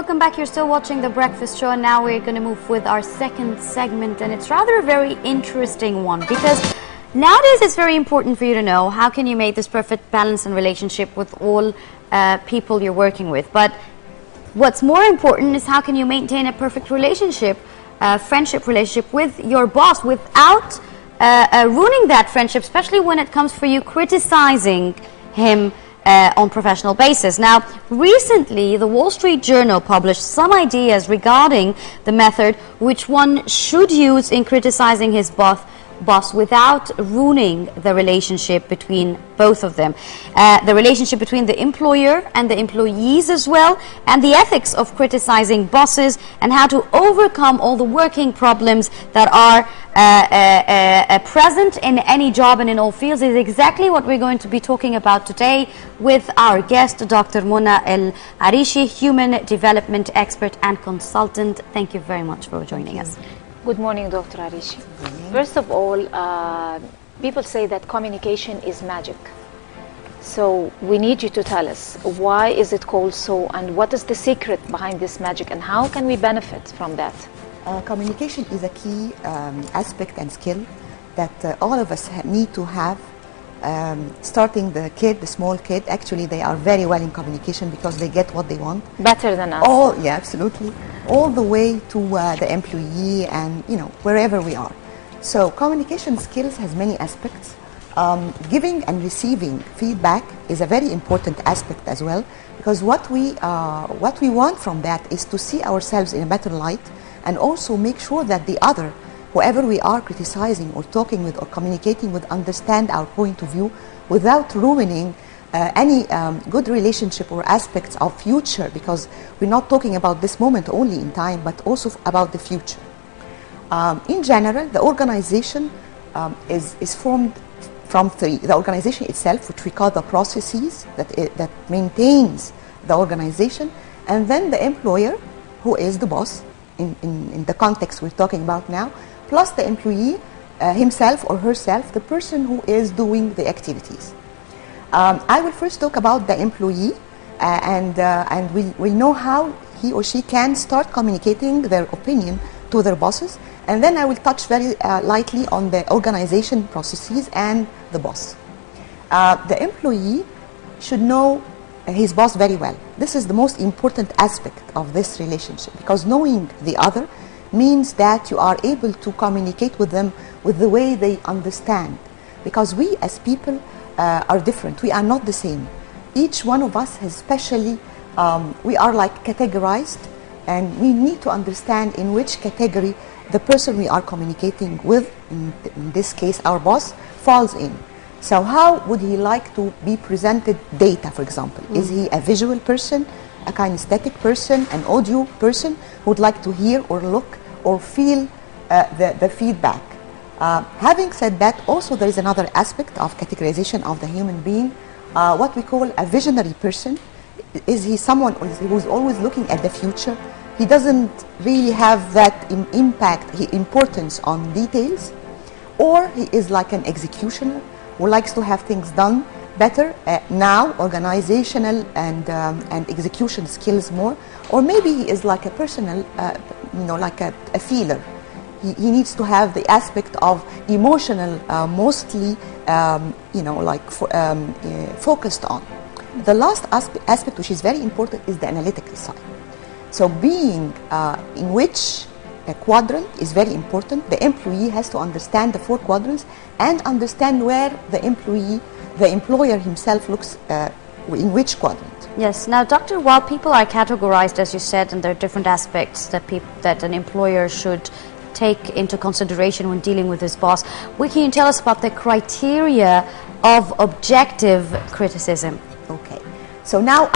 welcome back. You're still watching The Breakfast Show, and now we're going to move with our second segment, and it's rather a very interesting one because nowadays it's very important for you to know how can you make this perfect balance and relationship with all people you're working with. But what's more important is how can you maintain a perfect relationship, friendship relationship with your boss without ruining that friendship, especially when it comes for you criticizing him on professional basis. Now, recently, the Wall Street Journal published some ideas regarding the method which one should use in criticizing his boss without ruining the relationship between both of them. The relationship between the employer and the employees as well, and the ethics of criticizing bosses, and how to overcome all the working problems that are present in any job and in all fields is exactly what we're going to be talking about today with our guest, Dr. Mona El Arishi, Human Development Expert and Consultant. Thank you very much for joining us. Good morning, Dr. Arishi. First of all, people say that communication is magic. So we need you to tell us, why is it called so, and what is the secret behind this magic, and how can we benefit from that? Communication is a key aspect and skill that all of us need to have. Starting the small kid, actually they are very well in communication because they get what they want. Better than us. Yeah, absolutely. All the way to the employee and, wherever we are. So communication skills has many aspects. Giving and receiving feedback is a very important aspect as well, because what we want from that is to see ourselves in a better light, and also make sure that the other, whoever we are criticizing or talking with or communicating with, understand our point of view without ruining any good relationship or aspects of future, because we're not talking about this moment only in time, but also about the future. In general, the organization is formed from three. The organization itself, which we call the processes that maintains the organization, and then the employer, who is the boss in the context we're talking about now, plus the employee himself or herself, the person who is doing the activities. I will first talk about the employee, and we'll know how he or she can start communicating their opinion to their bosses, and then I will touch very lightly on the organization processes and the boss. The employee should know his boss very well. This is the most important aspect of this relationship, because knowing the other means that you are able to communicate with them with the way they understand, because we as people are different. We are not the same. Each one of us has specially, we are like categorized, and we need to understand in which category the person we are communicating with, in this case our boss, falls in. So how would he like to be presented data, for example? Is he a visual person, a kinesthetic person, an audio person who would like to hear or look or feel the feedback? Having said that, also there is another aspect of categorization of the human being, what we call a visionary person. Is he someone who's always looking at the future? He doesn't really have that importance on details, or he is like an executioner who likes to have things done better now, organizational and execution skills more, or maybe he is like a personal, like a feeler. He needs to have the aspect of emotional, mostly, focused on. The last aspect, which is very important, is the analytical side. So being in which quadrant is very important. The employee has to understand the 4 quadrants and understand where the employer himself looks in which quadrant. Yes. Now, Doctor, while people are categorized, as you said, and there are different aspects that an employer should take into consideration when dealing with his boss, what can you tell us about the criteria of objective criticism? Okay. So now,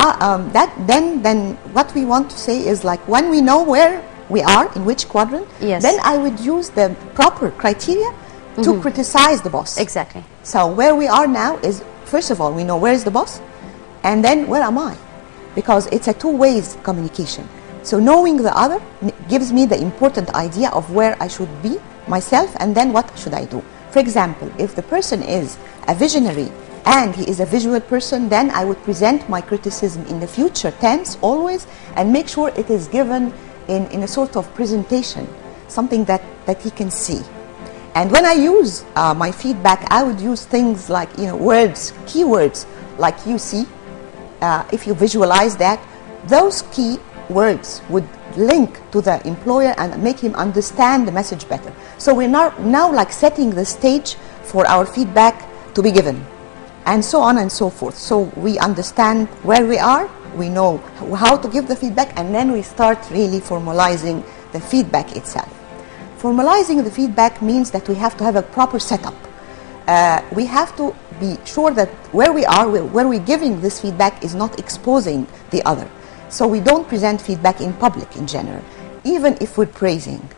then what we want to say is, like, when we know where we are, in which quadrant, yes, then I would use the proper criteria to criticize the boss. Exactly. So where we are now is, first of all, we know where is the boss, and then where am I? Because it's a two-way communication. So knowing the other gives me the important idea of where I should be myself, and then what should I do. For example, if the person is a visionary and he is a visual person, then I would present my criticism in the future tense always and make sure it is given in a sort of presentation, something that he can see. And when I use my feedback, I would use things like, words, keywords, like you see. If you visualize that, those key words would link to the employer and make him understand the message better. So we're now like setting the stage for our feedback to be given, and so on and so forth. So we understand where we are, we know how to give the feedback, and then we start really formalizing the feedback itself. Formalizing the feedback means that we have to have a proper setup. We have to be sure that where we are, where we're giving this feedback is not exposing the other. So we don't present feedback in public in general, even if we're praising.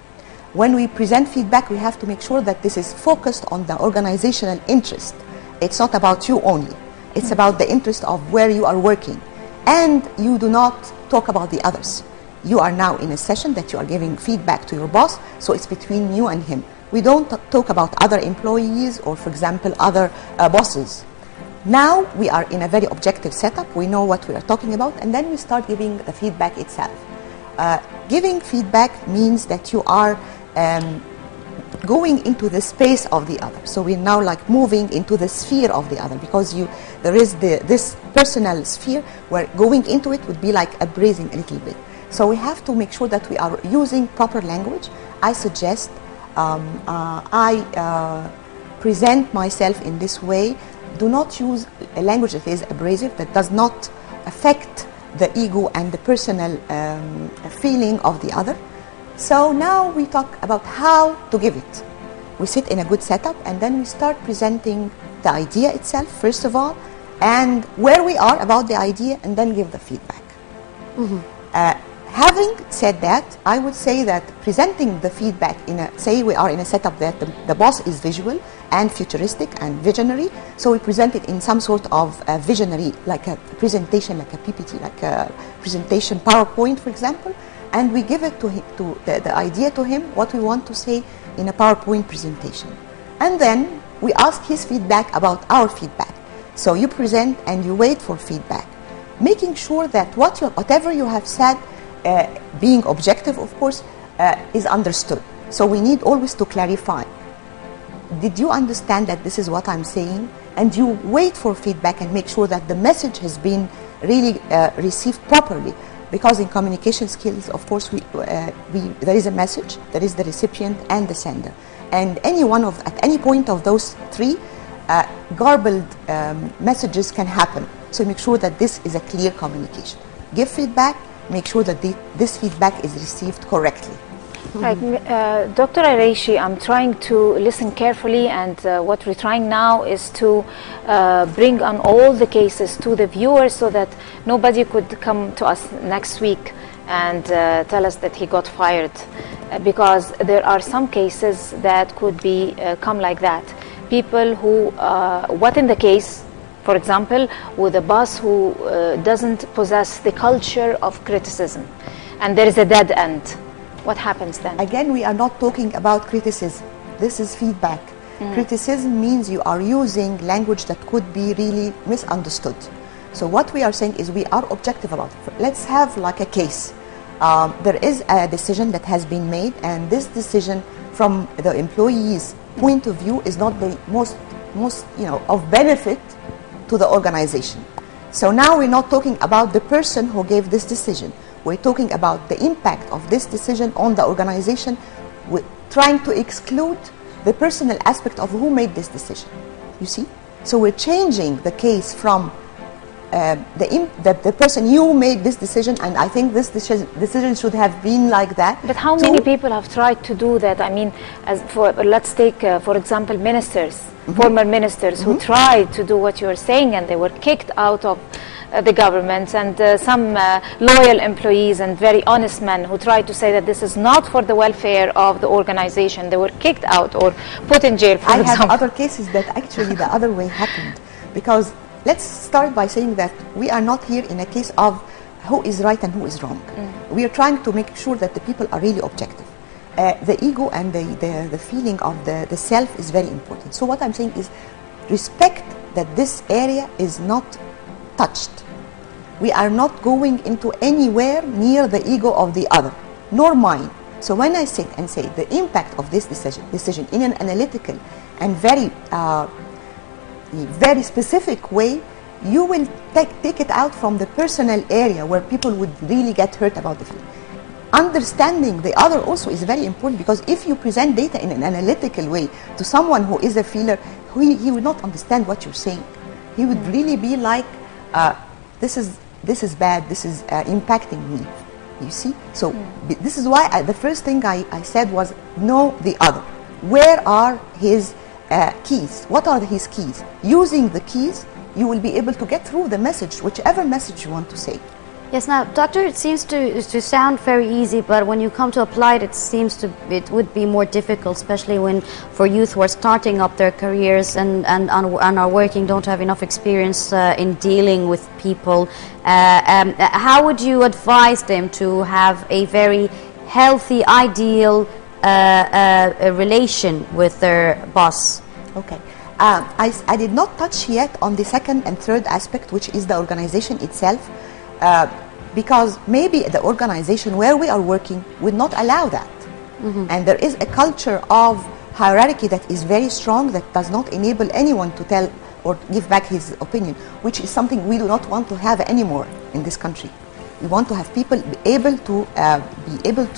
When we present feedback, we have to make sure that this is focused on the organizational interest. It's not about you only. It's about the interest of where you are working. And you do not talk about the others. You are now in a session that you are giving feedback to your boss, so it's between you and him. We don't talk about other employees or, for example, other bosses. Now we are in a very objective setup. We know what we are talking about, and then we start giving the feedback itself. Giving feedback means that you are going into the space of the other. So we're now like moving into the sphere of the other, because there is this personal sphere where going into it would be like abrasing a little bit. So we have to make sure that we are using proper language. I suggest I present myself in this way. Do not use a language that is abrasive, that does not affect the ego and the personal feeling of the other. So now we talk about how to give it. We sit in a good setup, and then we start presenting the idea itself, first of all, and where we are about the idea, and then give the feedback. Having said that, I would say that presenting the feedback say we are in a setup that the boss is visual and futuristic and visionary, so we present it in some sort of visionary, like a presentation, like a PPT, like a presentation PowerPoint, for example, and we give it to him, the idea to him, what we want to say in a PowerPoint presentation. And then we ask his feedback about our feedback. So you present and you wait for feedback, making sure that whatever you have said, being objective, of course, is understood. So we need always to clarify. Did you understand that this is what I'm saying? And you wait for feedback and make sure that the message has been really received properly. Because in communication skills, of course, there is a message, there is the recipient and the sender. And at any point of those three, garbled messages can happen. So make sure that this is a clear communication. Give feedback, make sure that this feedback is received correctly. Right, Dr. Araishi, I'm trying to listen carefully, and what we're trying now is to bring on all the cases to the viewers so that nobody could come to us next week and tell us that he got fired, because there are some cases that could be come like that. People who, what in the case, for example, with a boss who doesn't possess the culture of criticism, and there is a dead end. What happens then? Again, we are not talking about criticism. This is feedback. Criticism means you are using language that could be really misunderstood. So what we are saying is we are objective about it. Let's have like a case. There is a decision that has been made, and this decision from the employee's point of view is not the most of benefit to the organization. So now we're not talking about the person who gave this decision. We're talking about the impact of this decision on the organization. We're trying to exclude the personal aspect of who made this decision. You see? So we're changing the case from the person, you made this decision, and I think this decision should have been like that. But how many people have tried to do that? I mean, let's take, for example, ministers, former ministers who tried to do what you're saying, and they were kicked out of the government, and some loyal employees and very honest men who tried to say that this is not for the welfare of the organization. They were kicked out or put in jail, for example. I have other cases that actually the other way happened, because let's start by saying that we are not here in a case of who is right and who is wrong. We are trying to make sure that the people are really objective. The ego and the feeling of the self is very important. So what I'm saying is respect that this area is not touched. We are not going into anywhere near the ego of the other, nor mine. So when I sit and say the impact of this decision in an analytical and very specific way, you will take it out from the personal area where people would really get hurt about the feeling. Understanding the other also is very important, because if you present data in an analytical way to someone who is a feeler, he will not understand what you're saying. He would really be like, this is bad, this is impacting me, you see? So this is why the first thing I said was know the other. Where are his keys? What are his keys? Using the keys, you will be able to get through the message, whichever message you want to say. Yes, now, Doctor, it seems to sound very easy, but when you come to apply it, it would be more difficult, especially when for youth who are starting up their careers and are working, don't have enough experience in dealing with people. How would you advise them to have a very healthy, ideal relation with their boss? Okay. I did not touch yet on the second and third aspect, which is the organization itself. Because maybe the organization where we are working would not allow that. And there is a culture of hierarchy that is very strong, that does not enable anyone to tell or give back his opinion, which is something we do not want to have anymore in this country. We want to have people be able to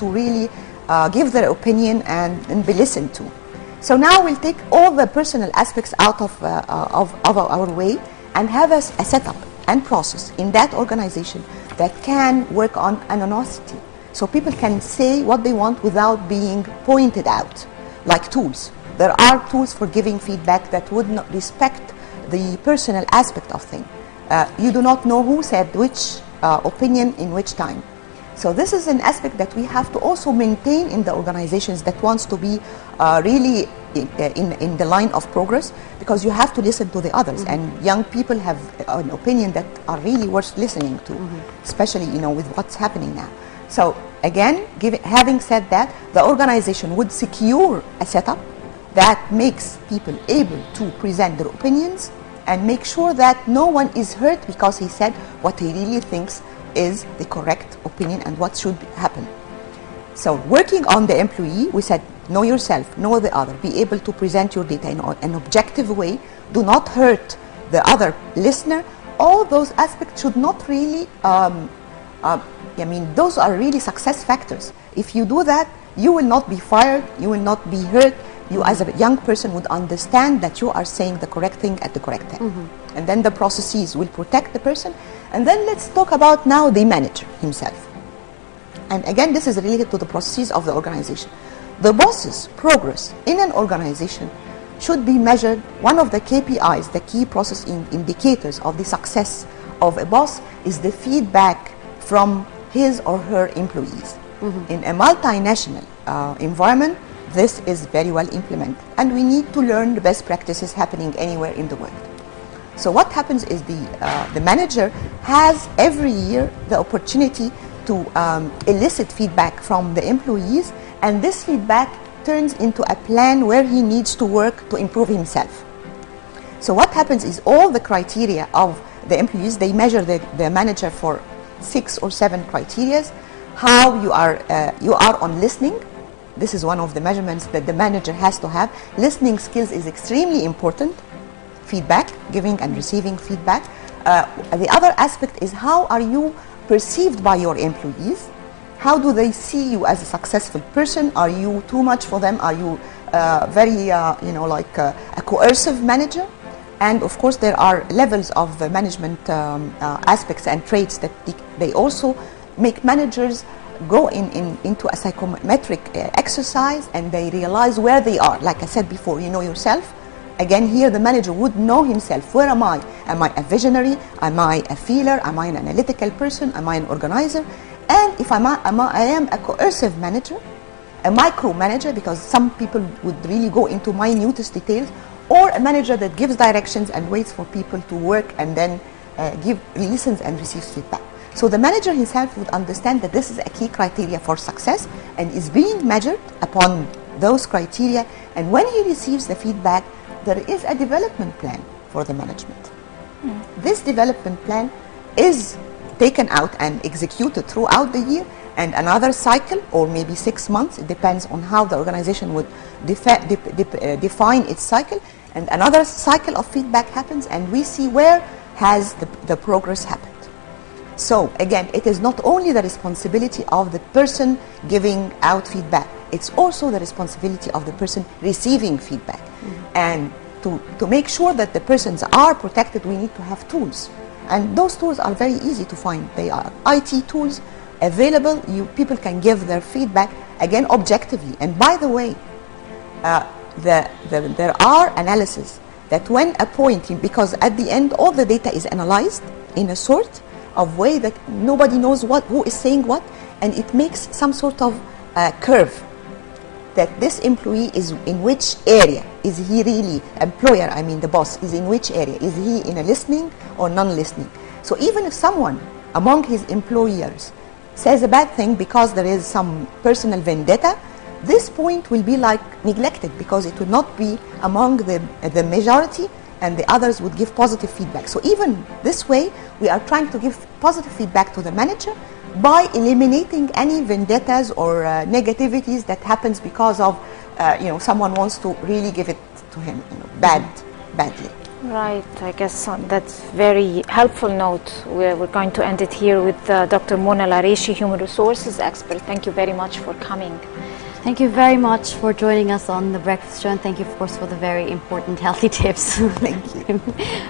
really give their opinion and be listened to. So now we'll take all the personal aspects out of our way and have a setup and process in that organization that can work on anonymity. So people can say what they want without being pointed out, like tools. There are tools for giving feedback that would not respect the personal aspect of things. You do not know who said which opinion in which time. So this is an aspect that we have to also maintain in the organizations that wants to be really in the line of progress, because you have to listen to the others, and young people have an opinion that are really worth listening to, especially with what's happening now. So again, having said that, the organization would secure a setup that makes people able to present their opinions and make sure that no one is hurt because he said what he really thinks is the correct opinion and what should happen. So working on the employee, we said know yourself, know the other, be able to present your data in an objective way, do not hurt the other listener. All those aspects should not really, those are really success factors. If you do that, you will not be fired, you will not be hurt. You as a young person would understand that you are saying the correct thing at the correct time. And then the processes will protect the person. And then let's talk about now the manager himself. And again, this is related to the processes of the organization. The boss's progress in an organization should be measured. One of the KPIs, the key process indicators of the success of a boss, is the feedback from his or her employees. In a multinational environment, this is very well implemented, and we need to learn the best practices happening anywhere in the world. So what happens is the manager has every year the opportunity to elicit feedback from the employees, and this feedback turns into a plan where he needs to work to improve himself. So what happens is all the criteria of the employees, they measure the manager for 6 or 7 criteria. How you are on listening. This is one of the measurements that the manager has to have. Listening skills is extremely important. Feedback, giving and receiving feedback. The other aspect is how are you perceived by your employees? How do they see you as a successful person? Are you too much for them? Are you very, like a coercive manager? And of course, there are levels of management aspects and traits that they also make managers go into a psychometric exercise, and they realize where they are. Like I said before, you know yourself. Again, here the manager would know himself. Where am I? Am I a visionary? Am I a feeler? Am I an analytical person? Am I an organizer? And if I am a coercive manager, a micromanager, because some people would really go into minutest details, or a manager that gives directions and waits for people to work and then listens and receives feedback. So the manager himself would understand that this is a key criteria for success and is being measured upon those criteria. And when he receives the feedback, there is a development plan for the management. This development plan is taken out and executed throughout the year, and another cycle, or maybe 6 months, it depends on how the organization would define its cycle, and another cycle of feedback happens, and we see where has the progress happened. So again, it is not only the responsibility of the person giving out feedback, it's also the responsibility of the person receiving feedback. And to make sure that the persons are protected, we need to have tools. And those tools are very easy to find. They are IT tools available. People can give their feedback, again, objectively. And by the way, there are analyses that when appointing, because at the end all the data is analyzed in a sort of way that nobody knows who is saying what, and it makes some sort of curve that this employee is in which area. Is he really, employer, I mean the boss, is in which area? Is he in a listening or non-listening? So even if someone among his employers says a bad thing because there is some personal vendetta, this point will be like neglected because it would not be among the majority, and the others would give positive feedback. So even this way, we are trying to give positive feedback to the manager by eliminating any vendettas or negativities that happens because of someone wants to really give it to him badly. Right, I guess that's very helpful note. We're going to end it here with Dr. Mona Larishi, Human Resources Expert. Thank you very much for coming. Thank you very much for joining us on The Breakfast Show, and thank you, of course, for the very important healthy tips. Thank you.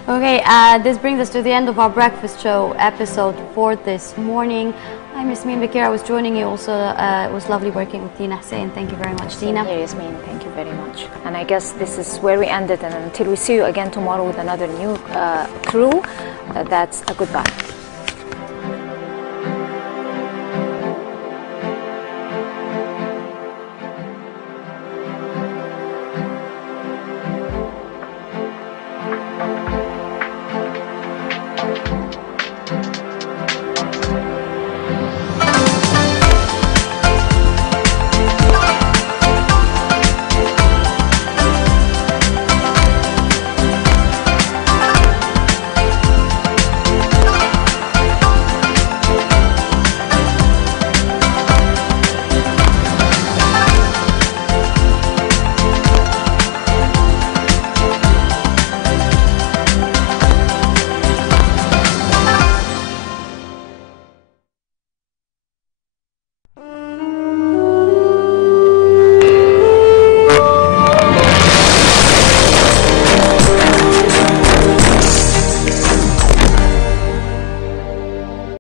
Okay, this brings us to the end of our Breakfast Show episode for this morning. I'm Yasmin Bakir. I was joining you also. It was lovely working with Tina Hussein. Thank you very much, Tina. Yeah, Yasmin, thank you very much. And I guess this is where we ended, and until we see you again tomorrow with another new crew, that's a goodbye.